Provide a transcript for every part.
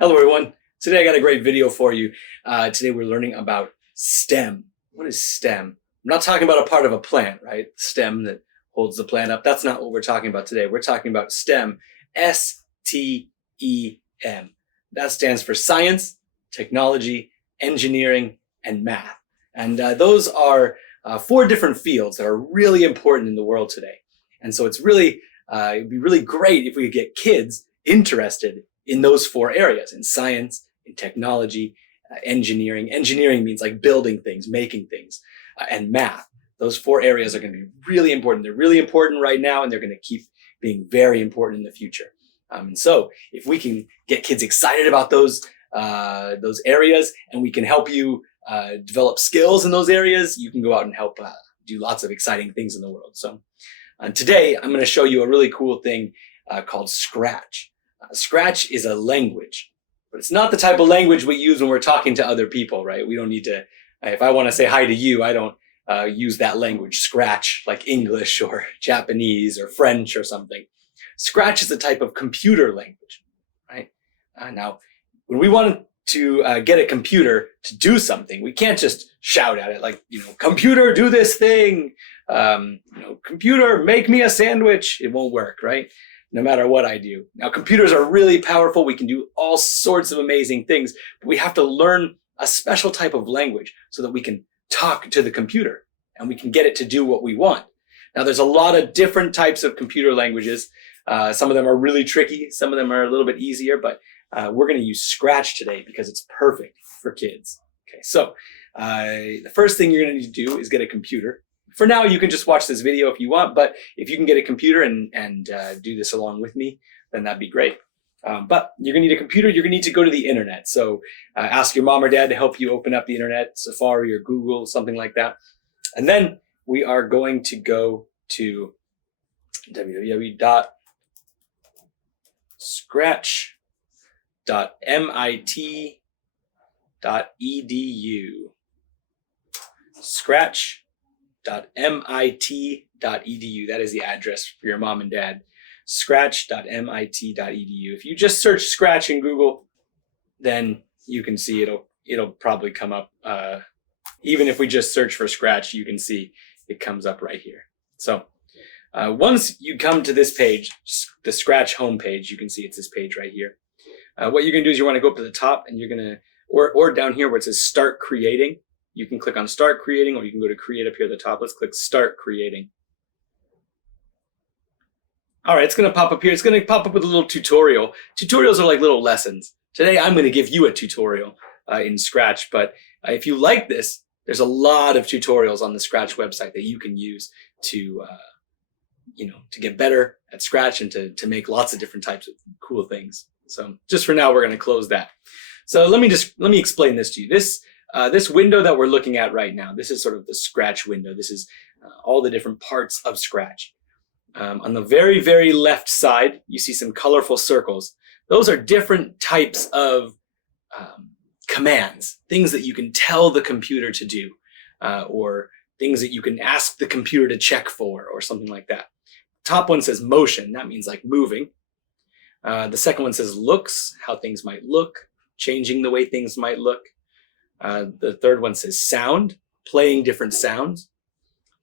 Hello everyone. Today I got a great video for you. Today we're learning about STEM. What is STEM? I'm not talking about a part of a plant, right? Stem that holds the plant up. That's not what we're talking about today. We're talking about STEM. S-T-E-M. That stands for science, technology, engineering, and math. And those are 4 different fields that are really important in the world today. And so it'd be really great if we could get kids interested in those 4 areas, in science, in technology, engineering. Engineering means like building things, making things, and math. Those 4 areas are going to be really important. They're really important right now, and they're going to keep being very important in the future. And so if we can get kids excited about those areas, and we can help you develop skills in those areas, you can go out and help do lots of exciting things in the world. So today I'm going to show you a really cool thing called Scratch. Scratch is a language, but it's not the type of language we use when we're talking to other people, right? We don't need to, if I want to say hi to you, I don't use that language, Scratch, like English or Japanese or French or something. Scratch is a type of computer language, right? Now, when we want to get a computer to do something, we can't just shout at it like, computer, do this thing. Computer, make me a sandwich. It won't work, right? No matter what I do. Now, computers are really powerful. We can do all sorts of amazing things, but we have to learn a special type of language so that we can talk to the computer and we can get it to do what we want. Now, there's a lot of different types of computer languages. Some of them are really tricky. Some of them are a little bit easier, but we're going to use Scratch today because it's perfect for kids. Okay, so the first thing you're going to need to do is get a computer. For now, you can just watch this video if you want, but if you can get a computer and do this along with me, then that'd be great. But you're going to need a computer. You're going to need to go to the internet. So ask your mom or dad to help you open up the internet, Safari or Google, something like that. And then we are going to go to www.scratch.mit.edu. Scratch.mit.edu. That is the address for your mom and dad. Scratch.mit.edu. If you just search Scratch in Google, then you can see it'll probably come up. Even if we just search for Scratch, you can see it comes up right here. So once you come to this page, the Scratch homepage, you can see it's this page right here. What you're gonna do is you want to go up to the top, and you're gonna, or down here where it says Start Creating. You can click on Start Creating, or you can go to Create up here at the top. Let's click Start Creating. All right, it's going to pop up here. It's going to pop up with a little tutorial. Tutorials are like little lessons. Today, I'm going to give you a tutorial in Scratch, but if you like this, there's a lot of tutorials on the Scratch website that you can use to, to get better at Scratch and to make lots of different types of cool things. So just for now, we're going to close that. So let me explain this to you. This window that we're looking at right now, this is sort of the Scratch window. This is all the different parts of Scratch. On the very, very left side, you see some colorful circles. Those are different types of commands, things that you can tell the computer to do, or things that you can ask the computer to check for, or something like that. Top one says motion. That means like moving. The second one says looks, how things might look, changing the way things might look. The third one says sound, playing different sounds.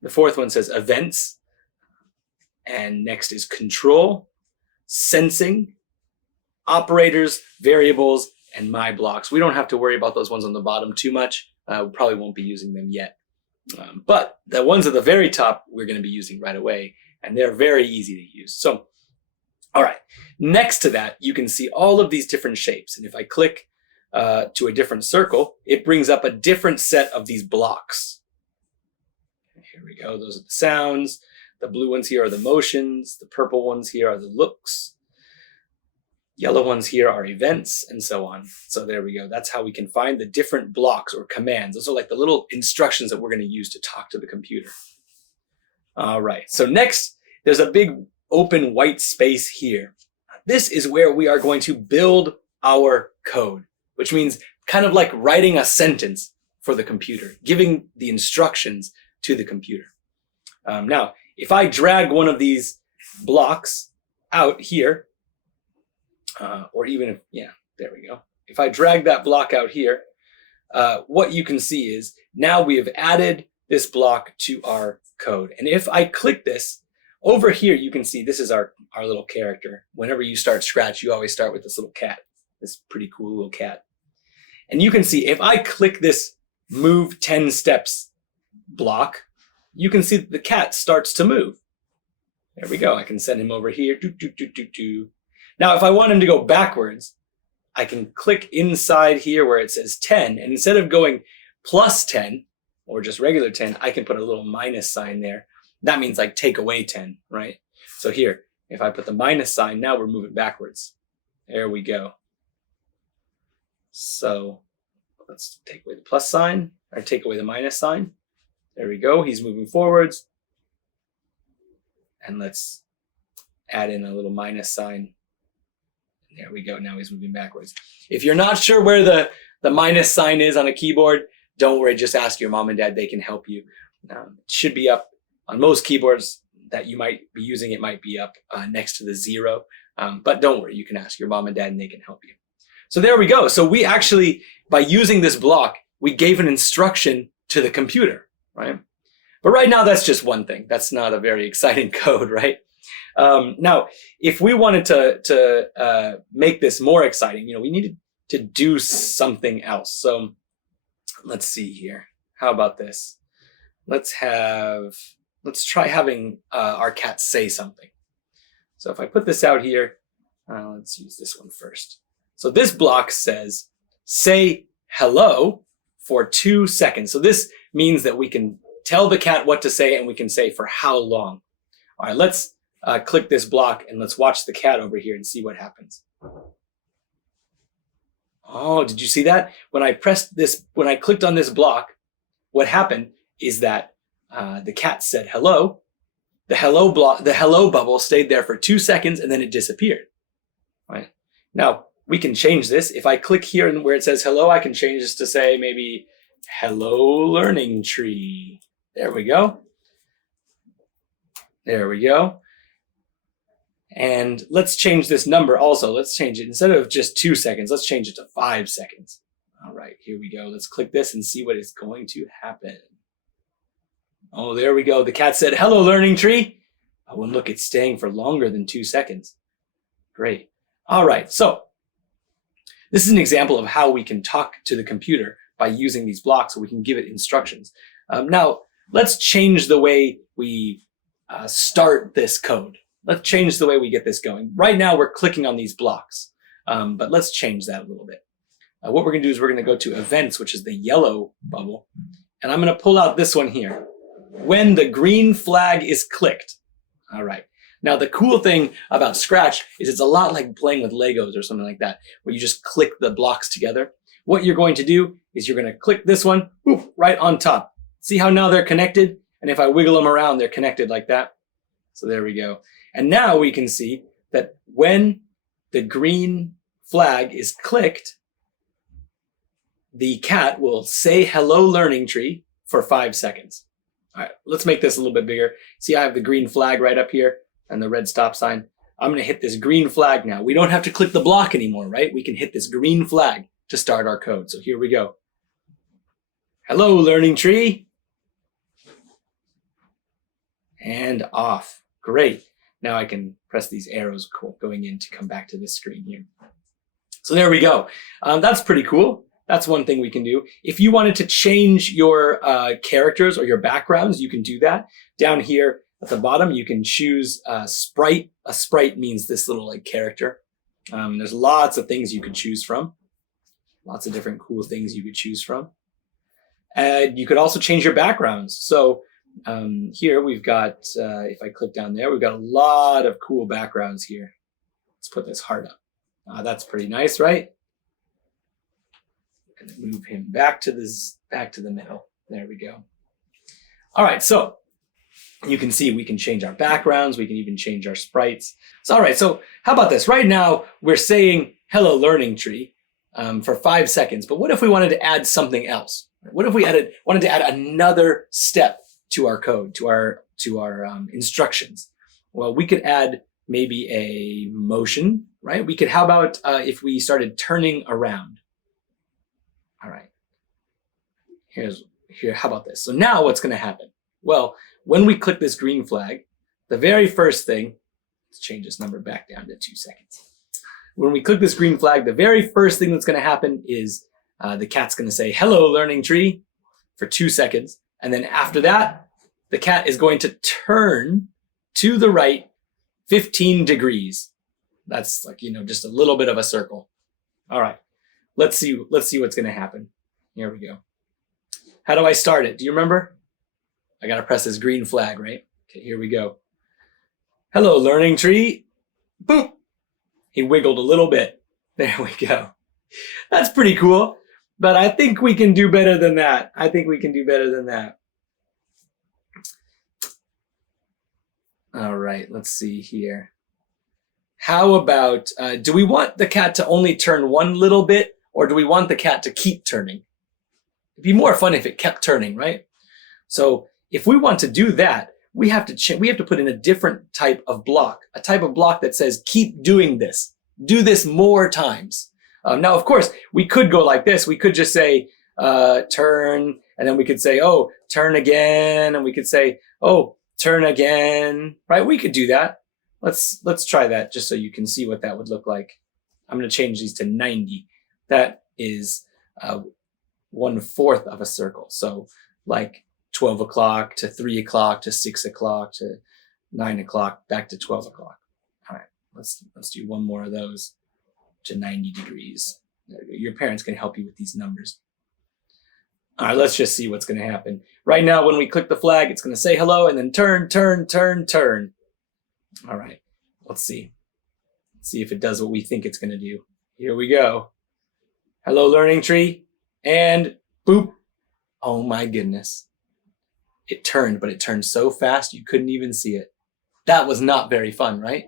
The fourth one says events. And next is control, sensing, operators, variables, and my blocks. We don't have to worry about those ones on the bottom too much. We probably won't be using them yet. But the ones at the very top, we're going to be using right away. And they're very easy to use. So, all right. Next to that, you can see all of these different shapes. And if I click to a different circle, it brings up a different set of these blocks. Here we go. Those are the sounds. The blue ones here are the motions. The purple ones here are the looks. Yellow ones here are events, and so on. So there we go. That's how we can find the different blocks or commands. Those are like the little instructions that we're going to use to talk to the computer. All right. So next, there's a big open white space here. This is where we are going to build our code, which means kind of like writing a sentence for the computer, giving the instructions to the computer. Now, if I drag one of these blocks out here, or even if, There we go. If I drag that block out here, what you can see is now we have added this block to our code. And if I click this, over here, you can see this is our little character. Whenever you start Scratch, you always start with this little cat, this pretty cool little cat. And you can see if I click this move 10 steps block, you can see that the cat starts to move. There we go. I can send him over here. Now, if I want him to go backwards, I can click inside here where it says 10. And instead of going plus 10 or just regular 10, I can put a little minus sign there. That means like take away 10, right? So here, if I put the minus sign, now we're moving backwards. There we go. So let's take away the plus sign or take away the minus sign. There we go. He's moving forwards. And let's add in a little minus sign. There we go. Now he's moving backwards. If you're not sure where the minus sign is on a keyboard, don't worry. Just ask your mom and dad. They can help you. It should be up on most keyboards that you might be using. It might be up next to the 0. But don't worry. You can ask your mom and dad and they can help you. So there we go. So we actually, by using this block, we gave an instruction to the computer, right? But right now, that's just one thing. That's not a very exciting code, right? Now, if we wanted to make this more exciting, we needed to do something else. So let's see here. How about this? Let's try having our cat say something. So if I put this out here, let's use this one first. So this block says, say hello for 2 seconds. So this means that we can tell the cat what to say and we can say for how long. All right, let's click this block and let's watch the cat over here and see what happens. Oh, did you see that? When I clicked on this block, what happened is that the cat said hello. The hello bubble stayed there for 2 seconds and then it disappeared. Right? Now, we can change this. If I click here and where it says hello, I can change this to say maybe hello learning tree. There we go. There we go. And let's change this number also. Let's change it. Instead of just 2 seconds, let's change it to 5 seconds. All right, here we go. Let's click this and see what is going to happen. Oh, there we go. The cat said, hello, learning tree. Oh, and look, it's staying for longer than 2 seconds. Great. All right, so this is an example of how we can talk to the computer by using these blocks so we can give it instructions. Now, let's change the way we start this code. Let's change the way we get this going. Right now, we're clicking on these blocks, but let's change that a little bit. What we're going to do is we're going to go to events, which is the yellow bubble, and I'm going to pull out this one here. When the green flag is clicked. All right. Now, the cool thing about Scratch is it's a lot like playing with Legos or something like that, where you just click the blocks together. What you're going to do is you're going to click this one right on top. See how now they're connected? And if I wiggle them around, they're connected like that. So there we go. And now we can see that when the green flag is clicked, the cat will say hello learning tree for 5 seconds. All right, let's make this a little bit bigger. See, I have the green flag right up here and the red stop sign. I'm going to hit this green flag now. We don't have to click the block anymore, right? We can hit this green flag to start our code. So here we go. Hello, learning tree. And off. Great. Now I can press these arrows going in to come back to this screen here. So there we go. That's pretty cool. That's one thing we can do. If you wanted to change your characters or your backgrounds, you can do that. Down here at the bottom, you can choose a sprite. A sprite means this little character. There's lots of things you could choose from. Lots of different cool things you could choose from. And you could also change your backgrounds. So here we've got, if I click down there, we've got a lot of cool backgrounds here. Let's put this heart up. That's pretty nice, right? I'm gonna move him back to the middle. There we go. All right, so you can see we can change our backgrounds. We can even change our sprites. So, all right, so how about this? Right now, we're saying hello learning tree for 5 seconds. But what if we wanted to add something else? What if we wanted to add another step to our code, to our instructions? Well, we could add maybe a motion, right? We could, how about if we started turning around? All right. How about this? So now what's going to happen? Well, when we click this green flag, the very first thing, let's change this number back down to 2 seconds. When we click this green flag, the very first thing that's going to happen is the cat's going to say, hello, learning tree, for 2 seconds. And then after that, the cat is going to turn to the right 15 degrees. That's like, just a little bit of a circle. All right. Let's see what's going to happen. Here we go. How do I start it? Do you remember? I got to press this green flag, right? Okay, here we go. Hello, learning tree. Boop. He wiggled a little bit. There we go. That's pretty cool. But I think we can do better than that. All right, let's see here. How about, do we want the cat to only turn one little bit, or do we want the cat to keep turning? It'd be more fun if it kept turning, right? So if we want to do that, we have to put in a different type of block, a type of block that says, keep doing this. Do this more times. Now, of course, we could go like this. We could just say, turn, and then we could say, oh, turn again. And we could say, oh, turn again, right? We could do that. Let's try that just so you can see what that would look like. I'm going to change these to 90. That is 1/4 of a circle. So like 12 o'clock to 3 o'clock to 6 o'clock to 9 o'clock back to 12 o'clock. All right, let's do one more of those to 90 degrees. There we go. Your parents can help you with these numbers. All right, let's just see what's going to happen. Right now, when we click the flag, it's going to say hello and then turn, turn, turn, turn. All right, let's see. Let's see if it does what we think it's going to do. Here we go. Hello, learning tree. And boop. Oh my goodness. It turned, but it turned so fast you couldn't even see it. That was not very fun, right?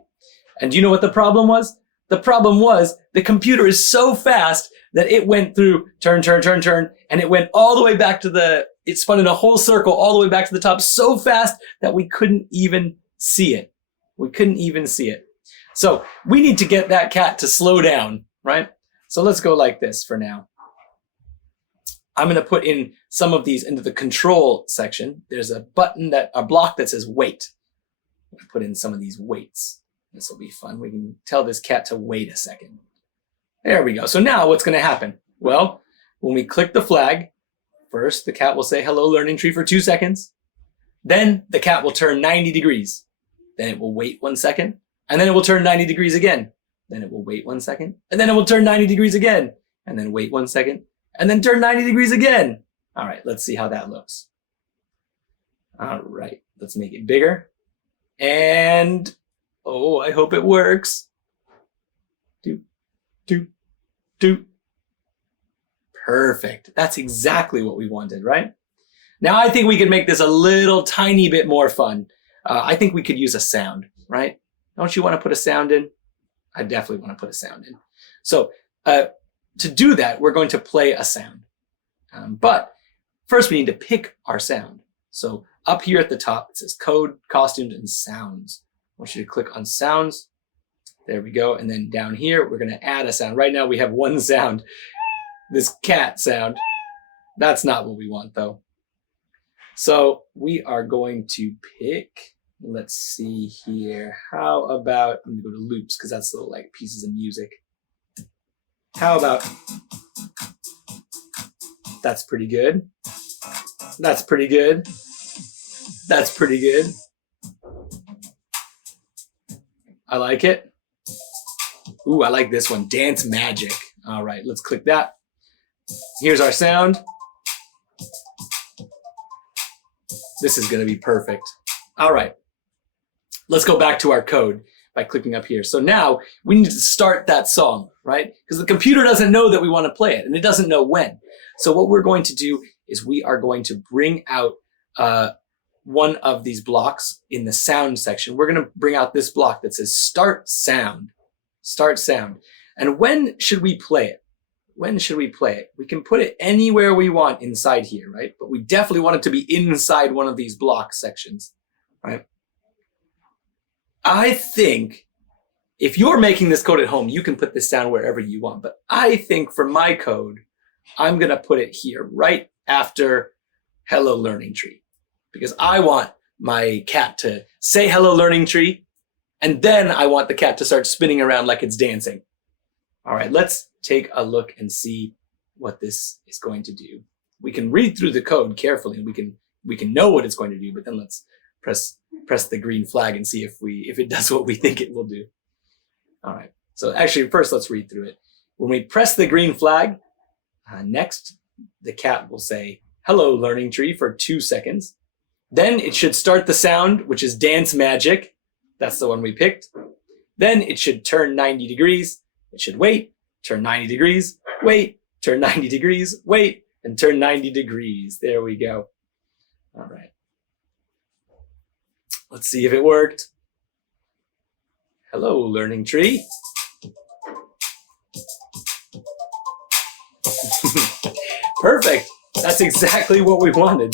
And do you know what the problem was? The problem was the computer is so fast that it went through turn, turn, turn, turn, and it went all the way back to it spun in a whole circle all the way back to the top so fast that we couldn't even see it. So we need to get that cat to slow down, right? So let's go like this for now. I'm going to put in some of these into the control section. There's a block that says wait. I'm going to put in some of these waits. This will be fun. We can tell this cat to wait a second. There we go. So now what's going to happen? Well, when we click the flag, first the cat will say hello learning tree for 2 seconds. Then the cat will turn 90 degrees. Then it will wait 1 second. And then it will turn 90 degrees again. Then it will wait 1 second. And then it will turn 90 degrees again. And then wait 1 second. And then turn 90 degrees again. All right, let's see how that looks. All right, let's make it bigger. And, oh, I hope it works. Do. Perfect. That's exactly what we wanted, right? Now, I think we could make this a little tiny bit more fun. I think we could use a sound, right? Don't you want to put a sound in? I definitely want to put a sound in. So, to do that, we're going to play a sound. But first we need to pick our sound. So up here at the top, it says code, costumes, and sounds. I want you to click on sounds. There we go. And then down here, we're going to add a sound. Right now we have one sound, this cat sound. That's not what we want though. So we are going to pick, let's see here. How about, I'm going to go to loops because that's little like pieces of music. How about, that's pretty good. That's pretty good. That's pretty good. I like it. Ooh, I like this one, Dance Magic. All right, let's click that. Here's our sound. This is gonna be perfect. All right, let's go back to our code by clicking up here. So now we need to start that song, right? Because the computer doesn't know that we want to play it and it doesn't know when. So what we're going to do is we are going to bring out one of these blocks in the sound section. We're going to bring out this block that says start sound. Start sound. And when should we play it? When should we play it? We can put it anywhere we want inside here, right? But we definitely want it to be inside one of these block sections, right? I think if you're making this code at home, you can put this sound wherever you want. But I think for my code, I'm going to put it here right after hello learning tree, because I want my cat to say hello learning tree, and then I want the cat to start spinning around like it's dancing. All right, let's take a look and see what this is going to do. We can read through the code carefully, and we can know what it's going to do, but then let's press the green flag and see if it does what we think it will do. All right, so actually first let's read through it. When we press the green flag, next the cat will say hello learning tree for 2 seconds. Then it should start the sound, which is dance magic. That's the one we picked. Then it should turn 90 degrees. It should wait, turn 90 degrees, wait, turn 90 degrees, wait, and turn 90 degrees. There we go. All right. Let's see if it worked. Hello, learning tree. Perfect. That's exactly what we wanted.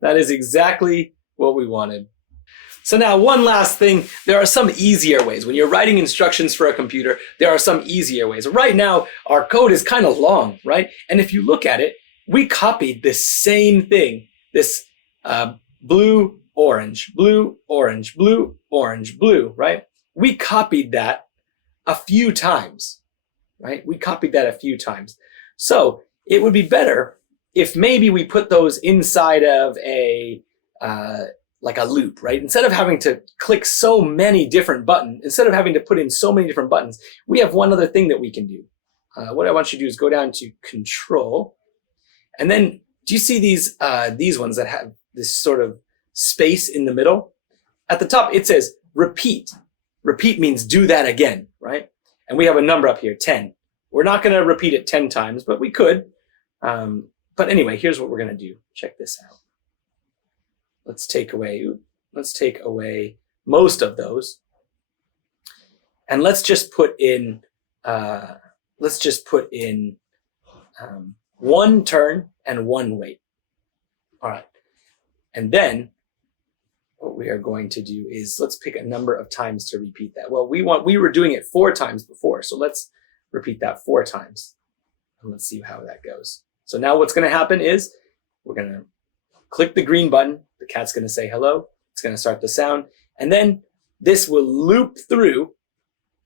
That is exactly what we wanted. So now one last thing, there are some easier ways. When you're writing instructions for a computer, there are some easier ways. Right now, our code is kind of long, right? And if you look at it, we copied this same thing, this blue, orange, blue, orange, blue, orange, blue, right? We copied that a few times, right? We copied that a few times. So it would be better if maybe we put those inside of a, like a loop, right? Instead of having to click so many different buttons, instead of having to put in so many different buttons, we have one other thing that we can do. What I want you to do is go down to Control, and then do you see these ones that have this sort of space in the middle? At the top, it says repeat. Repeat means do that again, right? And we have a number up here, 10. We're not going to repeat it 10 times, but we could. But anyway, here's what we're going to do. Check this out. Let's take away most of those. And let's just put in one turn and one wait. All right. And then what we are going to do is let's pick a number of times to repeat that. Well, we were doing it 4 times before, so let's repeat that 4 times. And let's see how that goes. So now what's going to happen is we're going to click the green button. The cat's going to say hello. It's going to start the sound. And then this will loop through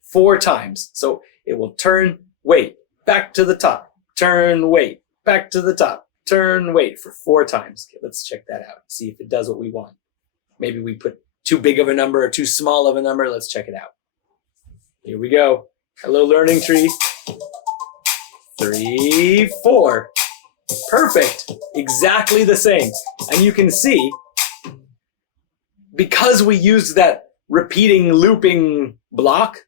4 times. So it will turn, wait, back to the top, turn, wait, back to the top, turn, wait for 4 times. Okay, let's check that out. See if it does what we want. Maybe we put too big of a number or too small of a number. Let's check it out. Here we go. Hello, learning tree. 3, 4. Perfect. Exactly the same. And you can see, because we used that repeating, looping block,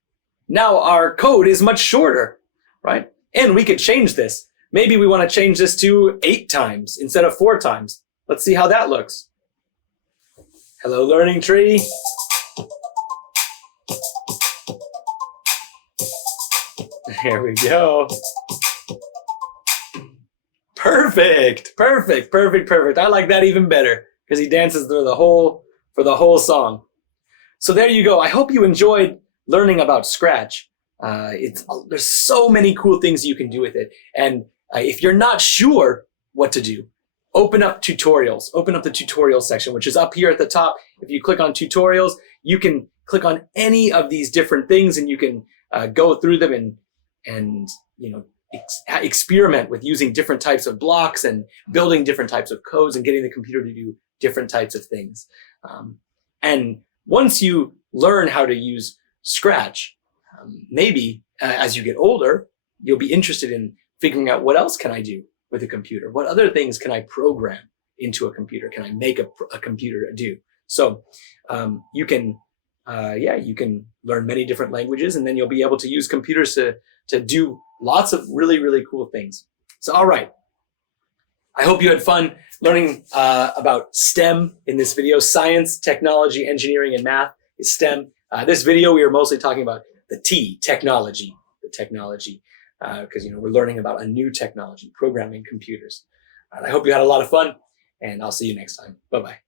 now our code is much shorter, right? And we could change this. Maybe we want to change this to 8 times instead of 4 times. Let's see how that looks. Hello, learning tree. There we go. Perfect, perfect, perfect, perfect. I like that even better because he dances through for the whole song. So there you go. I hope you enjoyed learning about Scratch. There's so many cool things you can do with it. And if you're not sure what to do, open up tutorials. Open up the tutorial section, which is up here at the top. If you click on tutorials, you can click on any of these different things and you can go through them and experiment with using different types of blocks and building different types of codes and getting the computer to do different types of things. And once you learn how to use Scratch, maybe as you get older, you'll be interested in figuring out what else can I do with a computer? What other things can I program into a computer? Can I make a computer do? So you can learn many different languages, and then you'll be able to use computers to do lots of really, really cool things. So, all right. I hope you had fun learning about STEM in this video. Science, technology, engineering, and math is STEM. This video, we are mostly talking about the T, technology, because we're learning about a new technology, programming computers. I hope you had a lot of fun, and I'll see you next time. Bye-bye.